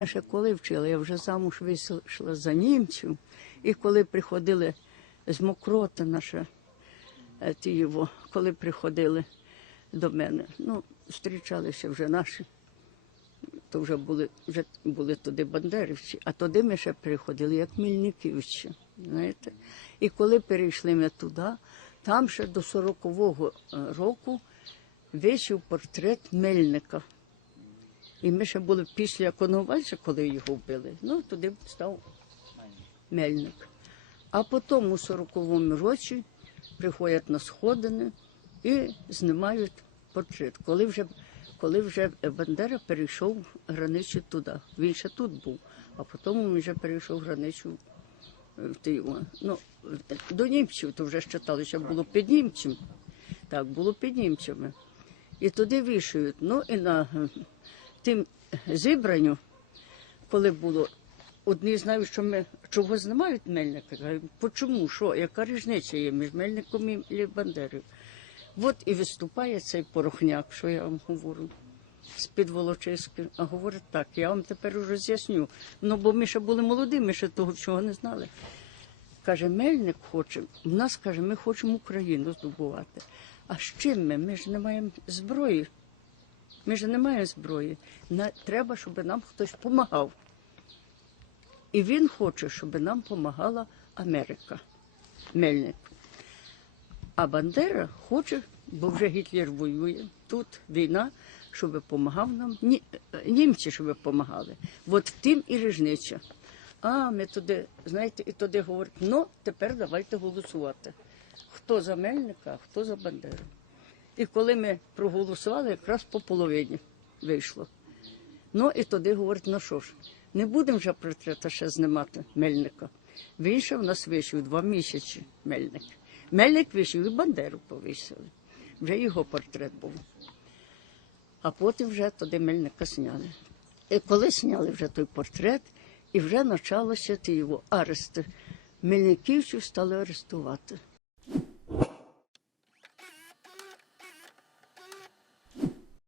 Я ще коли вчила, я вже замуж вийшла за німців, і коли приходили з мокроти наша, е, ті його, коли приходили до мене, ну, зустрічалися вже наші, то вже були, вже були туди бандерівці, а туди ми ще приходили, як мільниківці, знаєте. І коли перейшли ми туди, там ще до 40-го року висів портрет Мельника. І ми ще були після Коновальця, коли його вбили. Ну, туди став мельник. А потім у 40-му році приходять на сходини і знімають портрет. Коли вже, коли вже Бандера перейшов границю туди. Він ще тут був, а потім він вже перейшов границю в Тиєву. Ну, до німців, то вже считали, що було під німцем. Так, було під німцями. І туди вішають. Ну і на е, тим зібранню, коли було, одні знають, що ми чого знімають мельника. Кажуть, Почому? Що? Яка різниця є між мельником і Бандерою? От і виступає цей порохняк, що я вам говорю. З-під Волочиськи, а говорить так, я вам тепер уже з'ясню. Ну, бо ми ще були молоді, ми ще того всього не знали. Каже, Мельник хоче, в нас каже, ми хочемо Україну здобувати. А з чим ми? Ми ж не маємо зброї. Ми ж не маємо зброї. Треба, щоб нам хтось допомагав. І він хоче, щоб нам допомагала Америка, Мельник. А Бандера хоче, бо вже Гітлер воює, тут війна, щоб допомагав нам, е, німці, щоб допомагали. От в тим і різниця. А ми туди, знаєте, і туди говорять, ну тепер давайте голосувати. Хто за Мельника, а хто за Бандеру. І коли ми проголосували, якраз по половині вийшло. Ну і туди говорять, ну що ж, не будемо вже портрета ще знімати Мельника. Він ще в нас вийшов два місяці Мельник. Мельник вийшов і Бандеру повісили. Вже його портрет був. А потім вже туди Мельника сняли. І коли сняли вже той портрет, і вже почалося ті його арести. Мельниківців стали арестувати.